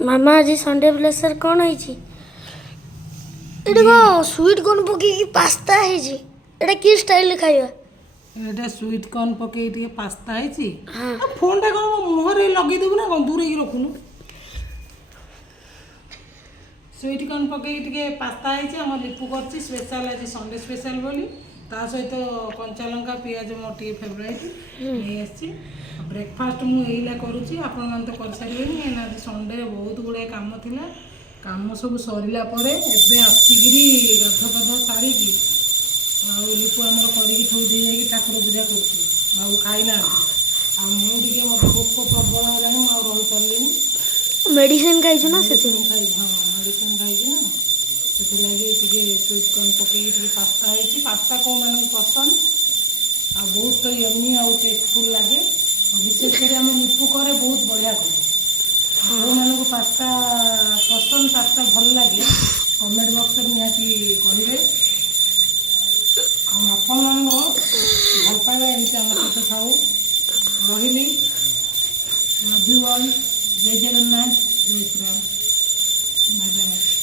मामा आज संडे प्लेसर कौन है एटा स्वीट कॉर्न पकई पास्ता है एटा की स्टाइल खाइबा एटा स्वीट कॉर्न पकई टिके पास्ता है हाँ फोन टा कौन मुहर लगे देबू ना कौन दूर ही रखुनु स्वीट कॉर्न पकई टिके पास्ता है हम लिपु कर स्पेशल आज संडे स्पेशल बोली ता सहित कंचा लंका पियाज मोर टी फेवरेट नहीं आसी ब्रेकफास्ट मुझे करुँची आपण मैंने तो कर सारे ना आज संडे बहुत गुड़ाए कम थिला काम सब सरला एवं आसिकी गाधपाध सारी लिपु आमर कर ठाकुर पूजा कर खाई ना मुझे भोक प्रबल है रही पारे मेडिसिन खाई ना से खाई हाँ मेडिसिन खाई ना से लगे स्वीट कॉर्न पकई पास्ता है पास्ता कौ मान पसंद आ बहुत तो यमी आउ टेस्टफुल लगे विशेषकर आम लिपु करे बहुत बढ़िया करे जो मानक पास्ता पसंद पास्ता भल लगे कमेंट बॉक्स में निहाती कहे आपण भल पाइबा एमती आम सहित थाऊ रही लव यू ऑल जय जगन्नाथ जय श्री राम बाय बाय।